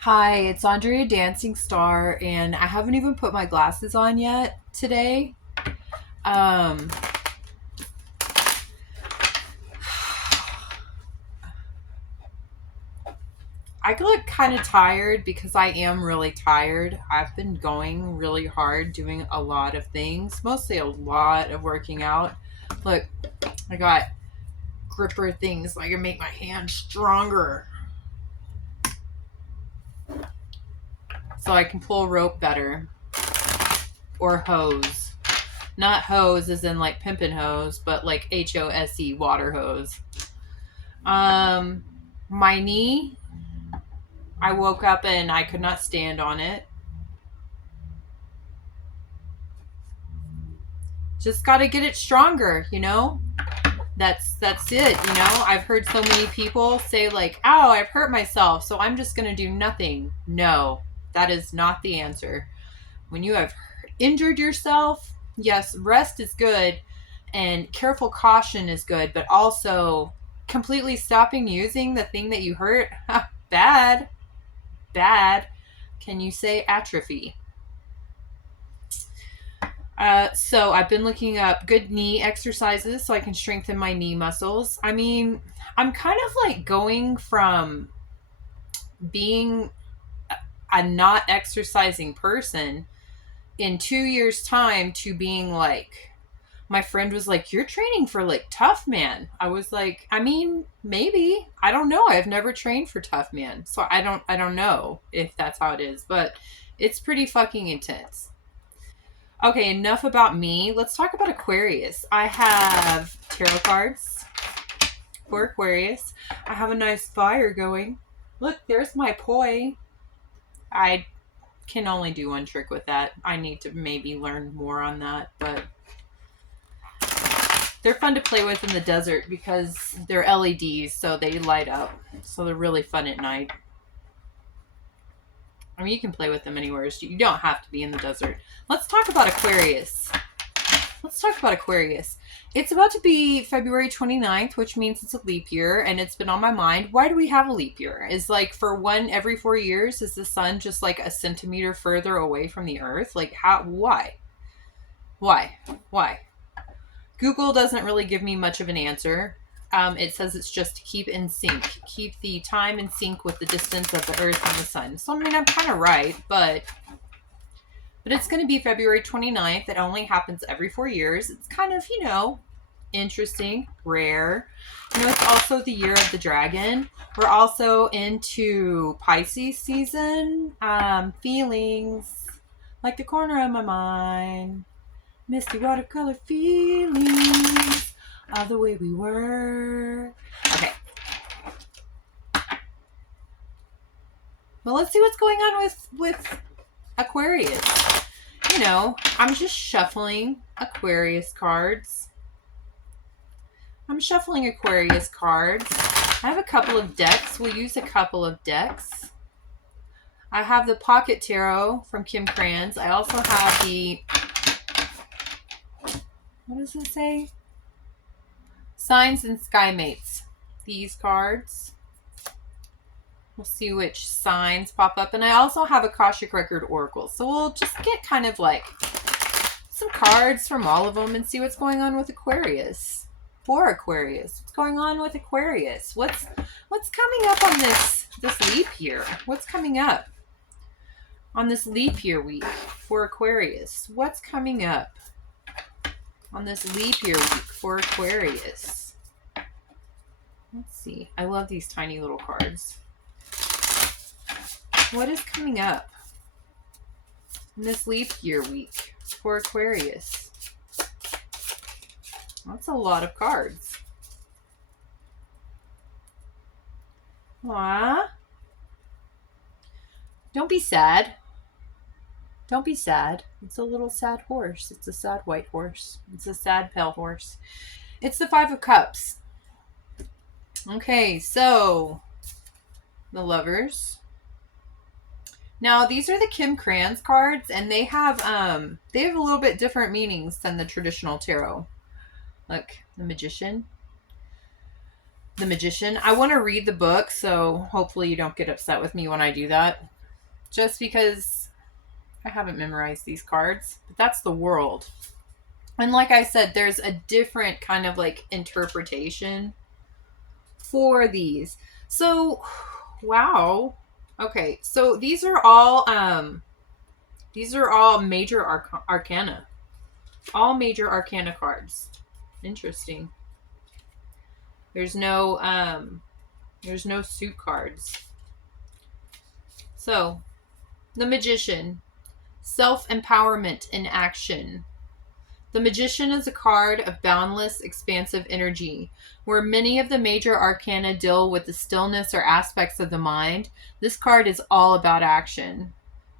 Hi, it's Andrea Dancing Star, and I haven't even put my glasses on yet today. Um, I look kind of tired because I am really tired. I've been going really hard, doing a lot of things, mostly a lot of working out. Look, I got gripper things so I can make my hand stronger so I can pull rope better or hose. Not hose as in like pimpin' hose, but like HOSE water hose. Um, my knee, I woke up and I could not stand on it. Just got to get it stronger, you know? That's it, you know? I've heard so many people say like, "Ow, I've hurt myself, so I'm just going to do nothing." No, that is not the answer. When you have injured yourself, yes, rest is good and careful caution is good, but also completely stopping using the thing that you hurt, bad, bad. Can you say atrophy? So I've been looking up good knee exercises so I can strengthen my knee muscles. I mean, I'm kind of like going from being a not exercising person in 2 years' time to being like, my friend was like, "You're training for like Tough Man." I was like, I mean, maybe. I don't know. I've never trained for Tough Man. So I don't know if that's how it is, but it's pretty fucking intense. Okay, enough about me. Let's talk about Aquarius. I have tarot cards for Aquarius. I have a nice fire going. Look, there's my poi. I can only do one trick with that. I need to maybe learn more on that, but they're fun to play with in the desert because they're LEDs, so they light up. So they're really fun at night. I mean, you can play with them anywhere. You don't have to be in the desert. Let's talk about Aquarius. Let's talk about Aquarius. It's about to be February 29th, which means it's a leap year, and it's been on my mind. Why do we have a leap year? Is like for one every 4 years, is the sun just like a centimeter further away from the earth? Like, how? Why? Why? Why? Google doesn't really give me much of an answer. It says it's just to keep in sync, keep the time in sync with the distance of the earth and the sun. So, I mean, I'm kind of right, but it's going to be February 29th. It only happens every 4 years. It's kind of, interesting, rare. It's also the year of the dragon. We're also into Pisces season. Feelings like the corner of my mind. Misty watercolor feelings of the way we were. Okay. Well, let's see what's going on with Aquarius. I'm just shuffling Aquarius cards. I'm shuffling Aquarius cards. I have a couple of decks. We'll use a couple of decks. I have the Pocket Tarot from Kim Kranz. I also have the, what does it say? Signs and Sky Mates. These cards. We'll see which signs pop up. And I also have Akashic Record Oracle. So we'll just get kind of like some cards from all of them and see what's going on with Aquarius. For Aquarius. What's going on with Aquarius? What's coming up on this leap year? What's coming up on this leap year week for Aquarius? What's coming up on this leap year week for Aquarius? Let's see. I love these tiny little cards. What is coming up in this leap year week for Aquarius? That's a lot of cards. Aww. Don't be sad. Don't be sad. It's a little sad horse. It's a sad white horse. It's a sad pale horse. It's the Five of Cups. Okay, so the Lovers. Now these are the Kim Kranz cards, and they have a little bit different meanings than the traditional tarot. Look, the Magician. The Magician. I want to read the book, so hopefully you don't get upset with me when I do that. Just because I haven't memorized these cards. But that's the World. And like I said, there's a different kind of like interpretation for these. So, wow. Okay, so these are all major arcana. All major arcana cards. Interesting. There's no suit cards. So, the Magician, self-empowerment in action. The Magician is a card of boundless, expansive energy. Where many of the major arcana deal with the stillness or aspects of the mind, this card is all about action.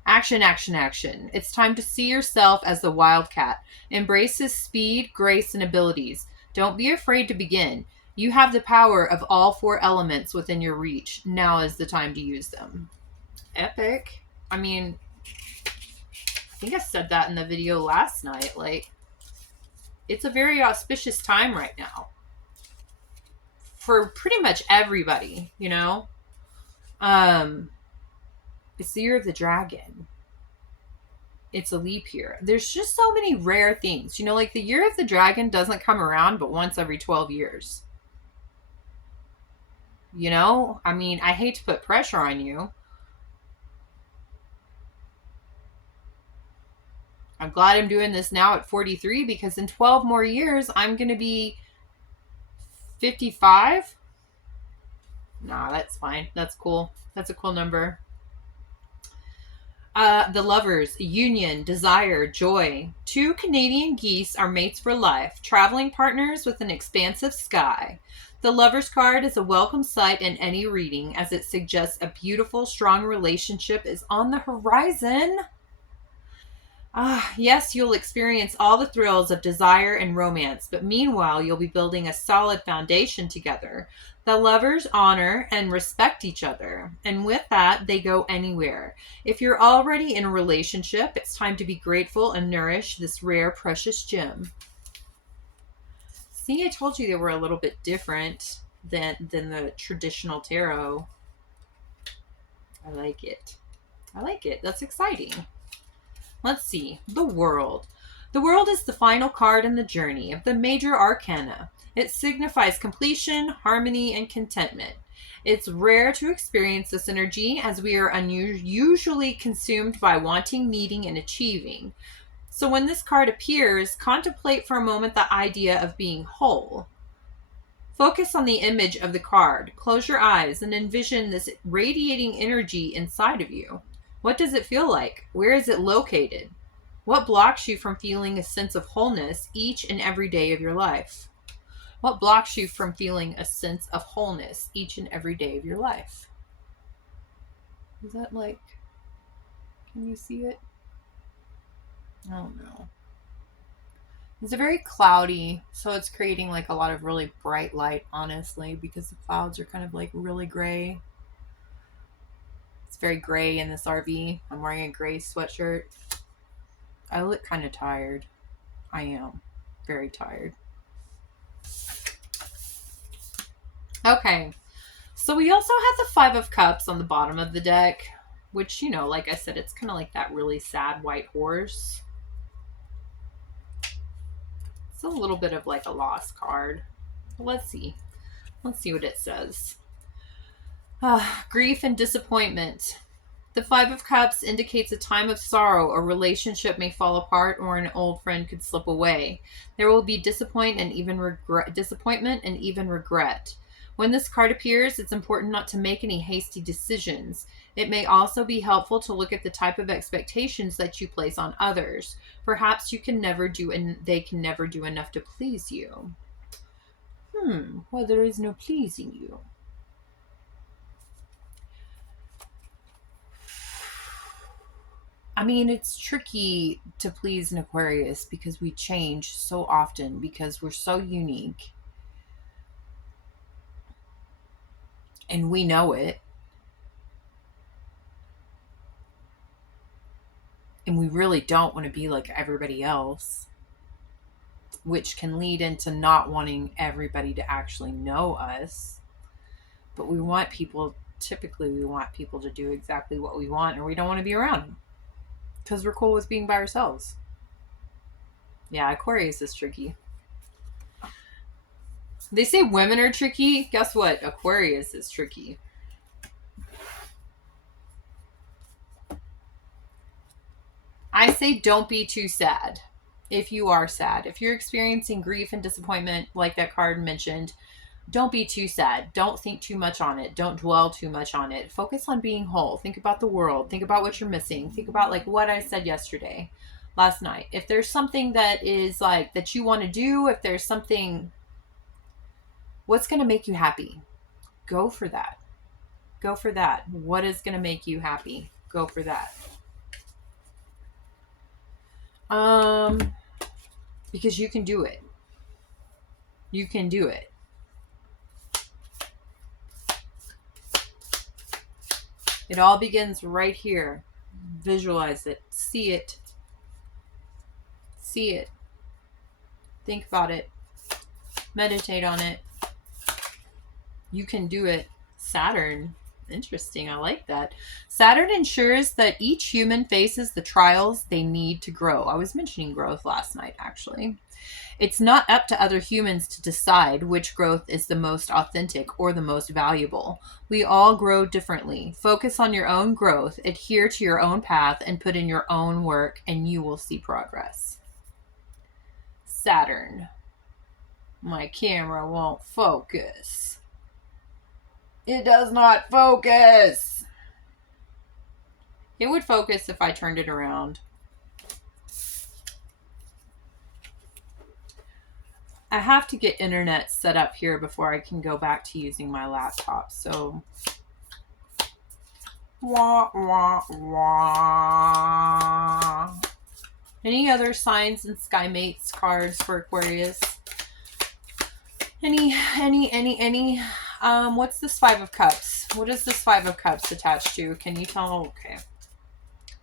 Action, action, action. It's time to see yourself as the wildcat. Embrace his speed, grace, and abilities. Don't be afraid to begin. You have the power of all 4 elements within your reach. Now is the time to use them. Epic. I mean, I think I said that in the video last night. Like, it's a very auspicious time right now. For pretty much everybody, you know? It's the year of the dragon. It's a leap year. There's just so many rare things. You know, like the year of the dragon doesn't come around but once every 12 years. You know? I mean, I hate to put pressure on you. I'm glad I'm doing this now at 43 because in 12 more years, I'm going to be 55. Nah, that's fine. That's cool. That's a cool number. The Lovers, union, desire, joy. 2 Canadian geese are mates for life, traveling partners with an expansive sky. The Lovers card is a welcome sight in any reading as it suggests a beautiful, strong relationship is on the horizon. Yes, you'll experience all the thrills of desire and romance, but meanwhile, you'll be building a solid foundation together. The lovers honor and respect each other, and with that, they go anywhere. If you're already in a relationship, it's time to be grateful and nourish this rare, precious gem. See, I told you they were a little bit different than the traditional tarot. I like it. I like it. That's exciting. Let's see. The World. The World is the final card in the journey of the major arcana. It signifies completion, harmony, and contentment. It's rare to experience this energy as we are unusually consumed by wanting, needing, and achieving. So when this card appears, contemplate for a moment the idea of being whole. Focus on the image of the card. Close your eyes and envision this radiating energy inside of you. What does it feel like? Where is it located? What blocks you from feeling a sense of wholeness each and every day of your life? What blocks you from feeling a sense of wholeness each and every day of your life? Is that like, can you see it? I don't know. It's a very cloudy, so it's creating like a lot of really bright light, honestly, because the clouds are kind of like really gray. It's very gray in this RV. I'm wearing a gray sweatshirt. I look kind of tired. I am very tired. Okay, so we also have the 5 of Cups on the bottom of the deck, which, you know, like I said, it's kind of like that really sad white horse. It's a little bit of like a lost card. Let's see. Let's see what it says. Grief and disappointment. The 5 of Cups indicates a time of sorrow. A relationship may fall apart or an old friend could slip away. There will be disappointment and even regret. When this card appears, it's important not to make any hasty decisions. It may also be helpful to look at the type of expectations that you place on others. Perhaps they can never do enough to please you. Well, there is no pleasing you. I mean, it's tricky to please an Aquarius because we change so often because we're so unique. And we know it. And we really don't want to be like everybody else, which can lead into not wanting everybody to actually know us. But typically we want people to do exactly what we want, or we don't want to be around them because we're cool with being by ourselves. Yeah, Aquarius is tricky. They say women are tricky. Guess what? Aquarius is tricky. I say don't be too sad. If you are sad, if you're experiencing grief and disappointment, like that card mentioned, don't be too sad. Don't think too much on it. Don't dwell too much on it. Focus on being whole. Think about the world. Think about what you're missing. Think about like what I said last night. If there's something that is like that you want to do, if there's something, what's going to make you happy? Go for that. Go for that. What is going to make you happy? Go for that. Because you can do it. You can do it. It all begins right here. Visualize it. See it. See it. Think about it. Meditate on it. You can do it. Saturn. Interesting. I like that. Saturn ensures that each human faces the trials they need to grow. I was mentioning growth last night, actually. It's not up to other humans to decide which growth is the most authentic or the most valuable. We all grow differently. Focus on your own growth, adhere to your own path, and put in your own work, and you will see progress. Saturn. My camera won't focus. It does not focus. It would focus if I turned it around. I have to get internet set up here before I can go back to using my laptop. So, wah, wah, wah. Any other signs and sky mates cards for Aquarius? Any? What's this Five of Cups? What is this Five of Cups attached to? Can you tell? Okay.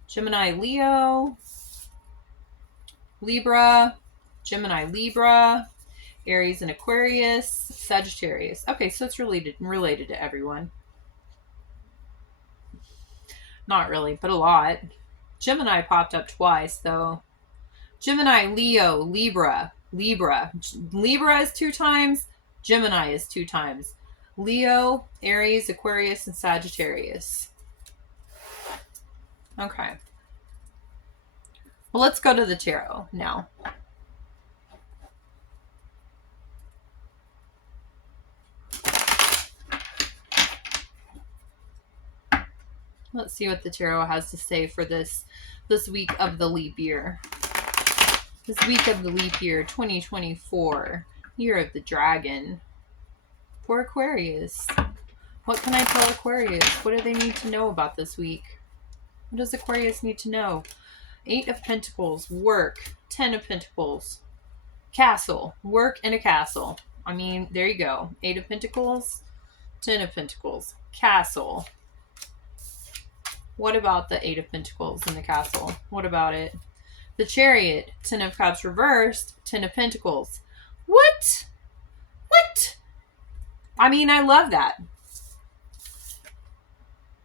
Gemini, Leo, Libra, Gemini, Libra, Aries and Aquarius, Sagittarius. Okay, so it's related to everyone. Not really, but a lot. Gemini popped up twice, though. Gemini, Leo, Libra. Libra is 2 times. Gemini is 2 times. Leo, Aries, Aquarius, and Sagittarius. Okay. Well, let's go to the tarot now. Let's see what the tarot has to say for this week of the leap year. This week of the leap year, 2024, year of the dragon. For Aquarius. What can I tell Aquarius? What do they need to know about this week? What does Aquarius need to know? 8 of Pentacles, work, 10 of Pentacles, castle, work and a castle. I mean, there you go. 8 of Pentacles, 10 of Pentacles, castle. What about the 8 of Pentacles in the castle? What about it? The Chariot, 10 of Cups reversed, 10 of Pentacles. What? What? I mean, I love that.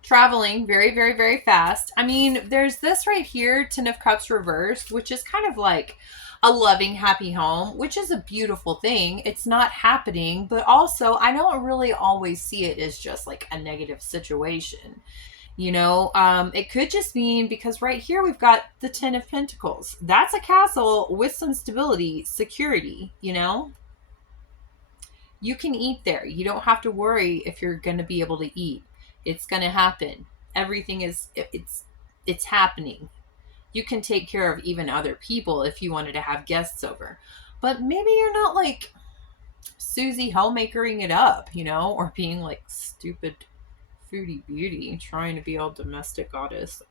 Traveling very, very, very fast. I mean, there's this right here, 10 of Cups reversed, which is kind of like a loving, happy home, which is a beautiful thing. It's not happening, but also I don't really always see it as just like a negative situation. You know, it could just mean because right here we've got the 10 of Pentacles. That's a castle with some stability, security, you know. You can eat there. You don't have to worry if you're going to be able to eat. It's going to happen. Everything is, it's happening. You can take care of even other people if you wanted to have guests over. But maybe you're not like Susie homemakering it up, you know, or being like stupid foodie beauty trying to be all domestic goddess.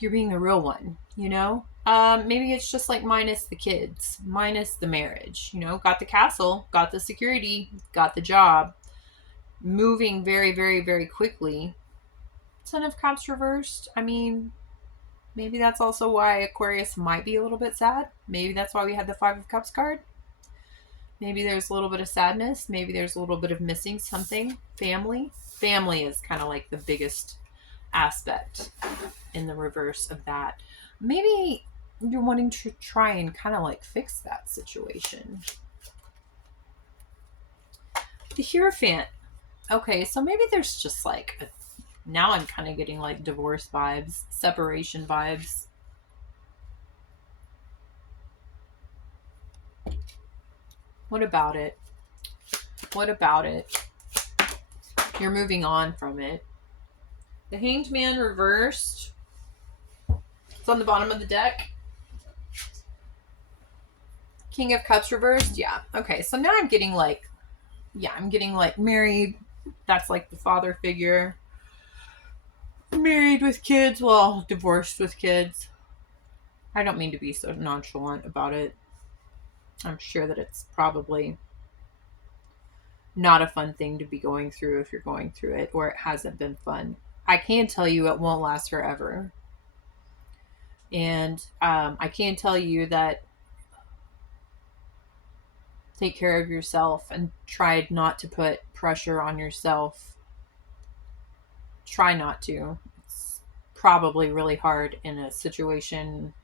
You're being the real one, you know. Maybe it's just like minus the kids, minus the marriage, you know. Got the castle, got the security, got the job, moving very, very, very quickly. 10 of Cups reversed. I mean, maybe that's also why Aquarius might be a little bit sad. Maybe that's why we had the 5 of Cups card. Maybe there's a little bit of sadness. Maybe there's a little bit of missing something. Family. Family is kind of like the biggest aspect in the reverse of that. Maybe you're wanting to try and kind of like fix that situation. The Hierophant. Okay, so maybe there's just like now I'm kind of getting like divorce vibes, separation vibes. What about it? What about it? You're moving on from it. The Hanged Man reversed. It's on the bottom of the deck. King of Cups reversed. Yeah. Okay. So now I'm getting like, married. That's like the father figure. Married with kids. Well, divorced with kids. I don't mean to be so nonchalant about it. I'm sure that it's probably not a fun thing to be going through if you're going through it, or it hasn't been fun. I can tell you it won't last forever. And I can tell you that take care of yourself and try not to put pressure on yourself. Try not to. It's probably really hard in a situation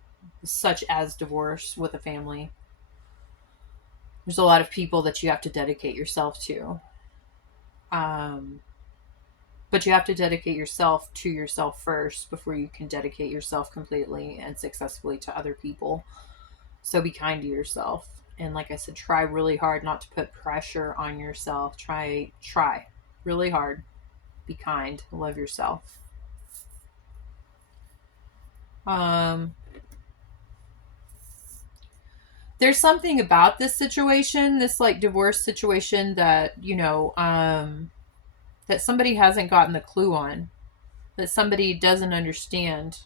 such as divorce with a family. There's a lot of people that you have to dedicate yourself to. But you have to dedicate yourself to yourself first before you can dedicate yourself completely and successfully to other people. So be kind to yourself. And like I said, try really hard not to put pressure on yourself. Try really hard. Be kind. Love yourself. There's something about this situation, this like divorce situation that, that somebody hasn't gotten the clue on, that somebody doesn't understand.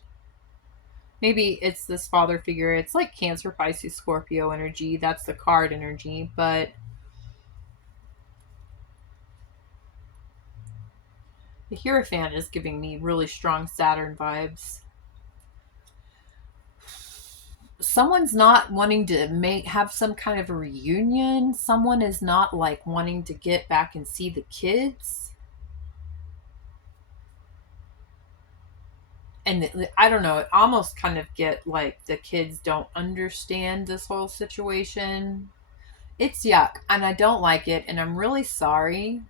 Maybe it's this father figure. It's like Cancer, Pisces, Scorpio energy. That's the card energy. But the Hierophant is giving me really strong Saturn vibes. Someone's not wanting to have some kind of a reunion. Someone is not like wanting to get back and see the kids. And I don't know, it almost kind of get like the kids don't understand this whole situation. It's yuck, and I don't like it, and I'm really sorry.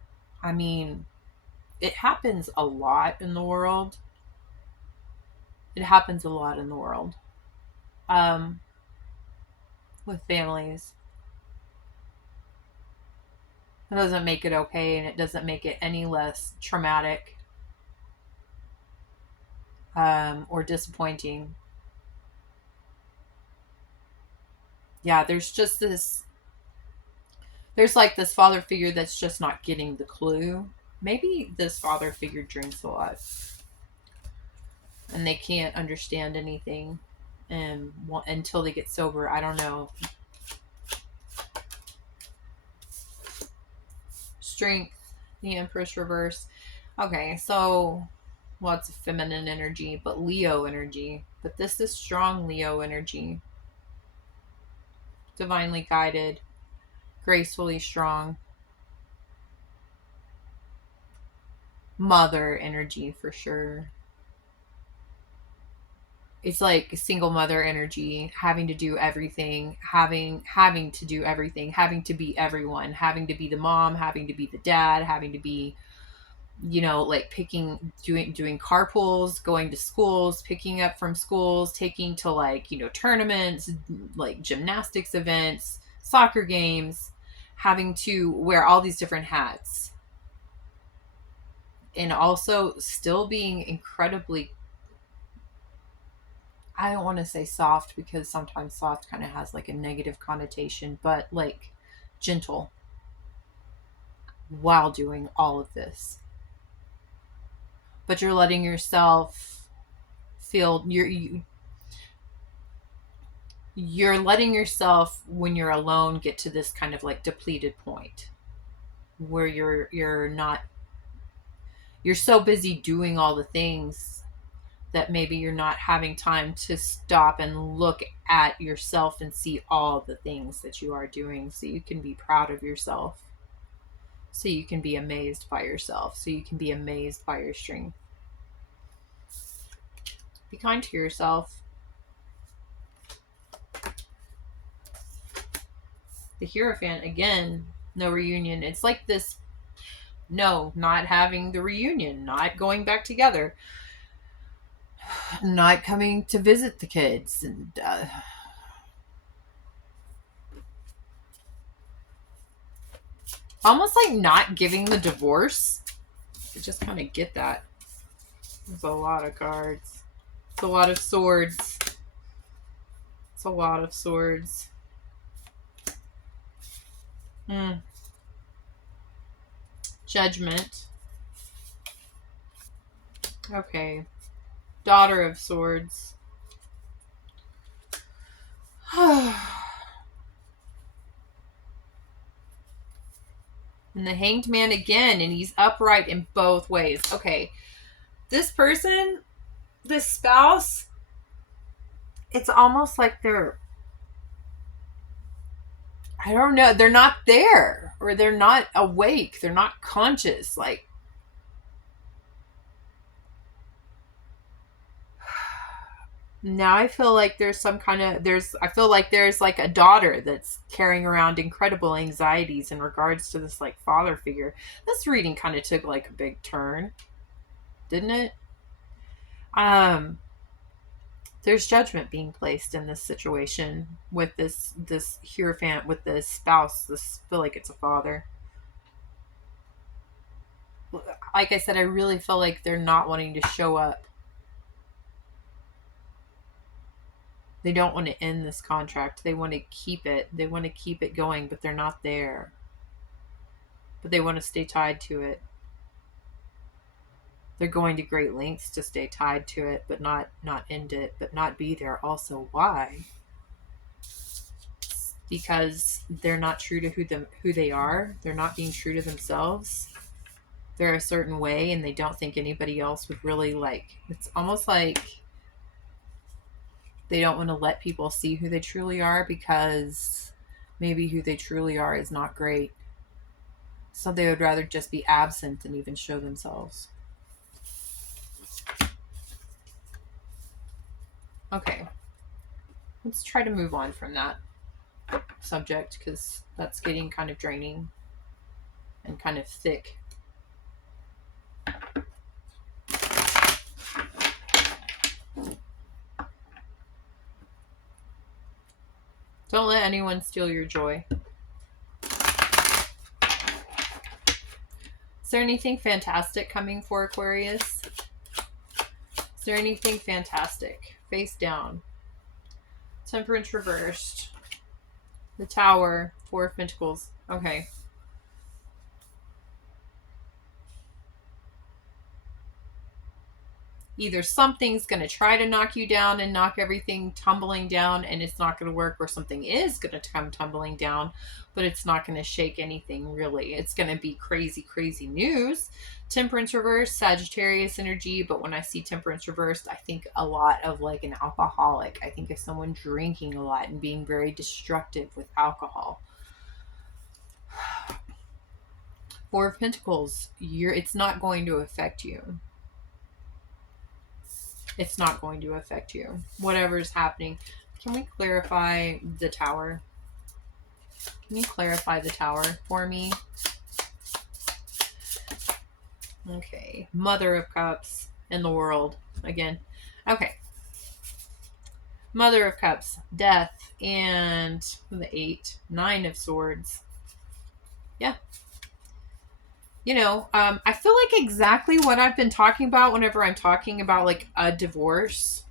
I mean, it happens a lot in the world. It happens a lot in the world. With families. It doesn't make it okay, and it doesn't make it any less traumatic or disappointing. Yeah, there's like this father figure that's just not getting the clue. Maybe this father figure drinks a lot and they can't understand anything until they get sober. I don't know. Strength, the Empress reverse. Okay, so lots of feminine energy, but Leo energy. But this is strong Leo energy. Divinely guided, gracefully strong. Mother energy for sure. It's like single mother energy, having to do everything, having to do everything, having to be everyone, having to be the mom, having to be the dad, having to be, like doing carpools, going to schools, picking up from schools, taking to like, tournaments, like gymnastics events, soccer games, having to wear all these different hats. And also still being incredibly, I don't want to say soft because sometimes soft kind of has like a negative connotation, but like gentle while doing all of this. But you're letting yourself feel you're letting yourself, when you're alone, get to this kind of like depleted point where you're so busy doing all the things that maybe you're not having time to stop and look at yourself and see all the things that you are doing, so you can be proud of yourself, so you can be amazed by yourself, so you can be amazed by your strength. Be kind to yourself. The Hierophant, again, no reunion. It's like this, no, not having the reunion, not going back together, not coming to visit the kids, and almost like not giving the divorce. I just kind of get that. There's a lot of cards. It's a lot of swords. It's a lot of swords. Judgment. Okay. Daughter of Swords. And the Hanged Man again, and he's upright in both ways. Okay. This person, this spouse, it's almost like they're, I don't know, they're not there, or they're not awake, they're not conscious. Like, now I feel like there's some kind of, I feel like there's like a daughter that's carrying around incredible anxieties in regards to this like father figure. This reading kind of took like a big turn, didn't it? There's judgment being placed in this situation with this Hierophant, with this spouse. This, I feel like it's a father. Like I said, I really feel like they're not wanting to show up. They don't want to end this contract. They want to keep it. They want to keep it going, but they're not there. But they want to stay tied to it. They're going to great lengths to stay tied to it, but not end it, but not be there. Also, why? Because they're not true to who they are. They're not being true to themselves. They're a certain way, and they don't think anybody else would really like. It's almost like they don't want to let people see who they truly are, because maybe who they truly are is not great. So they would rather just be absent than even show themselves. Okay. Let's try to move on from that subject, because that's getting kind of draining and kind of thick. Don't let anyone steal your joy. Is there anything fantastic coming for Aquarius? Is there anything fantastic? Face down. Temperance reversed. The Tower. Four of Pentacles. Okay. Either something's going to try to knock you down and knock everything tumbling down, and it's not going to work, or something is going to come tumbling down, but it's not going to shake anything really. It's going to be crazy, crazy news. Temperance reversed, Sagittarius energy, but when I see Temperance reversed, I think a lot of like an alcoholic. I think of someone drinking a lot and being very destructive with alcohol. Four of Pentacles, it's not going to affect you. It's not going to affect you. Whatever's happening. Can we clarify the Tower? Can you clarify the Tower for me? Okay. Mother of Cups in the world. Again. Okay. Mother of Cups. Death. And the 8. 9 of Swords. Yeah. You know, I feel like exactly what I've been talking about whenever I'm talking about like a divorce.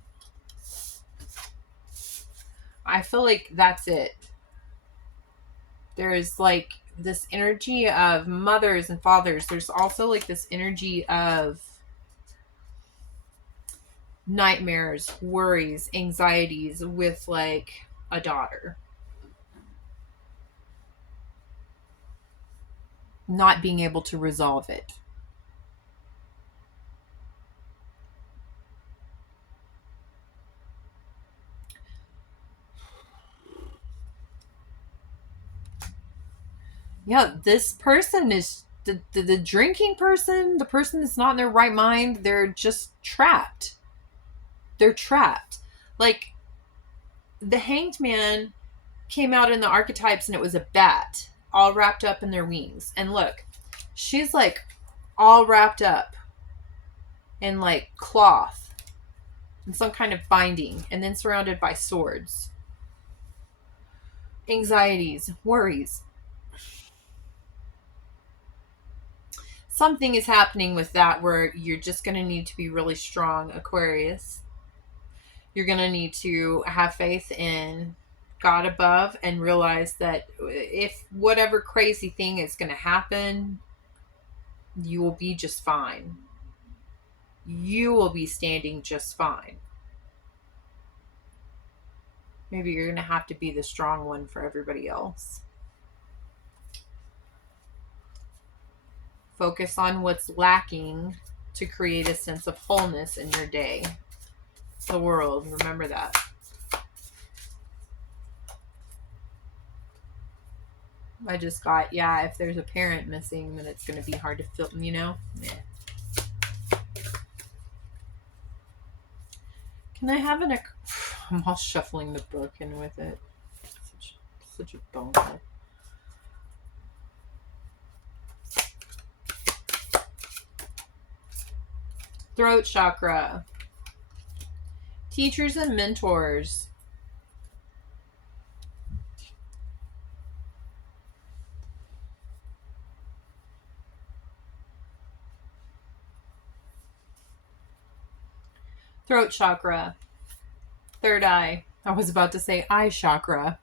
I feel like that's it. There's like this energy of mothers and fathers. There's also like this energy of nightmares, worries, anxieties with like a daughter. Not being able to resolve it. Yeah, this person is the drinking person, the person that's not in their right mind, they're just trapped. They're trapped. Like, the Hanged Man came out in the archetypes and it was a bat all wrapped up in their wings. And look, she's like all wrapped up in like cloth and some kind of binding and then surrounded by swords. Anxieties, worries. Something is happening with that where you're just going to need to be really strong, Aquarius. You're going to need to have faith in God above and realize that if whatever crazy thing is going to happen, you will be just fine. You will be standing just fine. Maybe you're going to have to be the strong one for everybody else. Focus on what's lacking to create a sense of wholeness in your day. The world, remember that. I just got, yeah, if there's a parent missing, then it's going to be hard to film, you know? Yeah. Can I have an... I'm all shuffling the book in with it. Such a bunker. Throat chakra. Teachers and mentors. Throat chakra. Third eye. I was about to say eye chakra.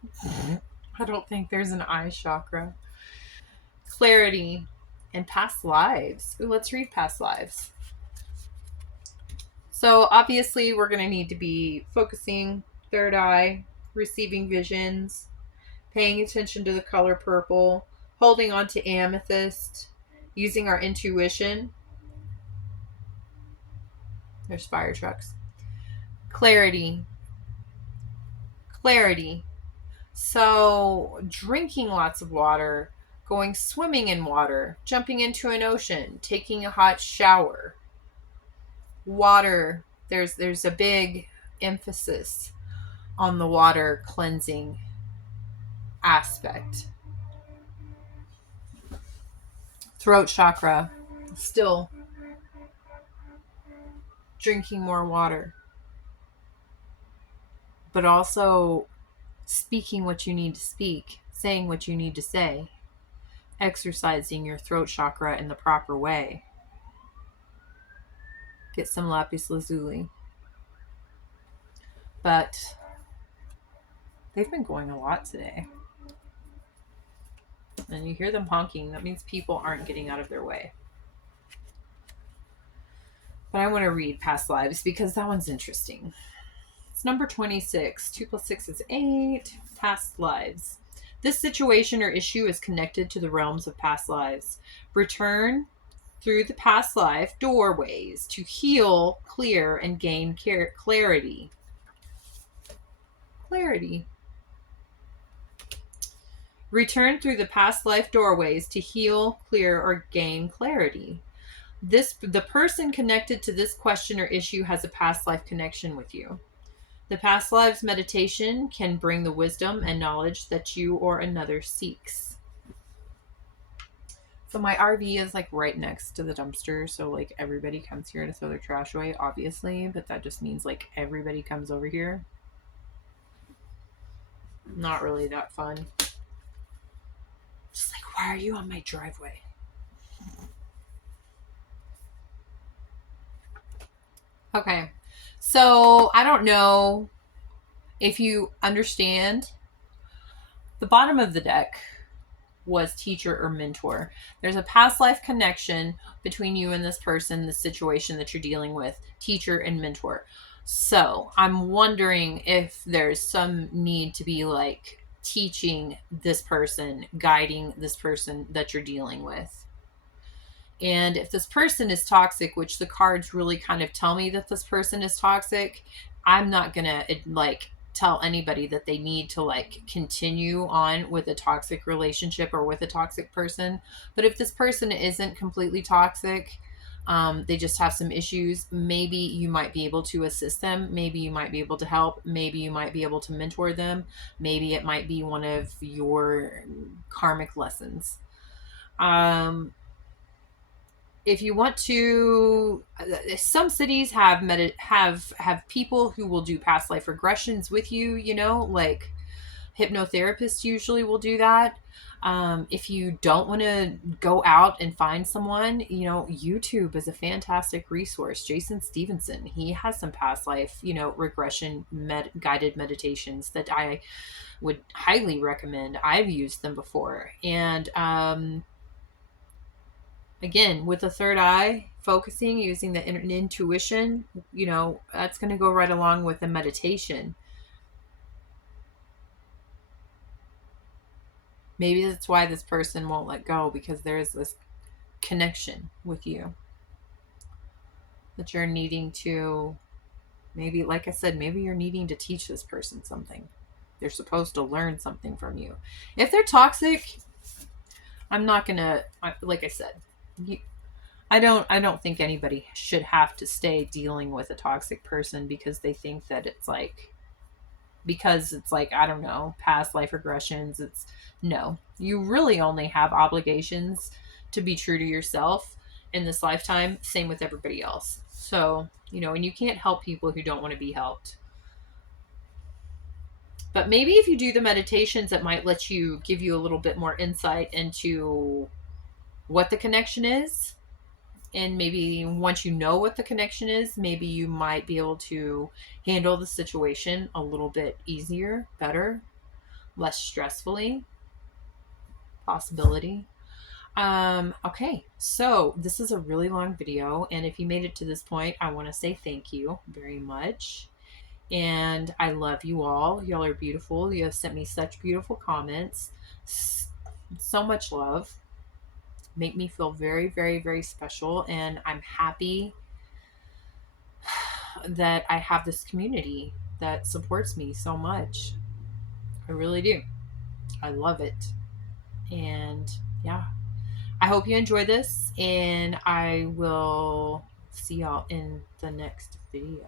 I don't think there's an eye chakra. Clarity and past lives. Ooh, let's read past lives. So obviously we're going to need to be focusing, third eye, receiving visions, paying attention to the color purple, holding on to amethyst, using our intuition. There's fire trucks. Clarity. Clarity. So drinking lots of water, going swimming in water, jumping into an ocean, taking a hot shower. Water, there's a big emphasis on the water cleansing aspect. Throat chakra, still drinking more water, but also speaking what you need to speak, saying what you need to say, exercising your throat chakra in the proper way. Get some lapis lazuli. But they've been going a lot today. And you hear them honking, that means people aren't getting out of their way. But I want to read past lives because that one's interesting. It's number 26. 2 plus 6 is 8. Past lives. This situation or issue is connected to the realms of past lives. Return through the past life doorways to heal, clear, and gain clarity. Clarity. Return through the past life doorways to heal, clear, or gain clarity. The person connected to this question or issue has a past life connection with you. The past lives meditation can bring the wisdom and knowledge that you or another seeks. So my RV is like right next to the dumpster, so like everybody comes here to throw their trash away, obviously, but that just means like everybody comes over here. Not really that fun. Just like, why are you on my driveway? Okay, so I don't know if you understand. The bottom of the deck was teacher or mentor. There's a past life connection between you and this person, the situation that you're dealing with, teacher and mentor. So I'm wondering if there's some need to be like teaching this person, guiding this person that you're dealing with. And if this person is toxic, which the cards really kind of tell me that this person is toxic, I'm not gonna like tell anybody that they need to like continue on with a toxic relationship or with a toxic person. But if this person isn't completely toxic, they just have some issues, maybe you might be able to assist them. Maybe you might be able to help. Maybe you might be able to mentor them. Maybe it might be one of your karmic lessons. If you want to, some cities have have people who will do past life regressions with you, you know, like hypnotherapists usually will do that. If you don't want to go out and find someone, you know, YouTube is a fantastic resource. Jason Stevenson, he has some past life, you know, regression guided meditations that I would highly recommend. I've used them before. And again, with the third eye, focusing, using the intuition, you know, that's going to go right along with the meditation. Maybe that's why this person won't let go, because there's this connection with you that you're needing to, maybe, like I said, maybe you're needing to teach this person something. They're supposed to learn something from you. If they're toxic, I'm not going to, like I said, I don't think anybody should have to stay dealing with a toxic person because they think that it's like, because it's like, I don't know, past life regressions. It's no, you really only have obligations to be true to yourself in this lifetime. Same with everybody else. So, you know, and you can't help people who don't want to be helped. But maybe if you do the meditations, it might let you, give you a little bit more insight into what the connection is. And maybe once you know what the connection is, maybe you might be able to handle the situation a little bit easier, better, less stressfully. Possibility. Okay, so this is a really long video, and if you made it to this point, I want to say thank you very much. And I love you all. Y'all are beautiful. You have sent me such beautiful comments. So much love. Make me feel very, very, very special. And I'm happy that I have this community that supports me so much. I really do. I love it. And yeah, I hope you enjoy this, and I will see y'all in the next video.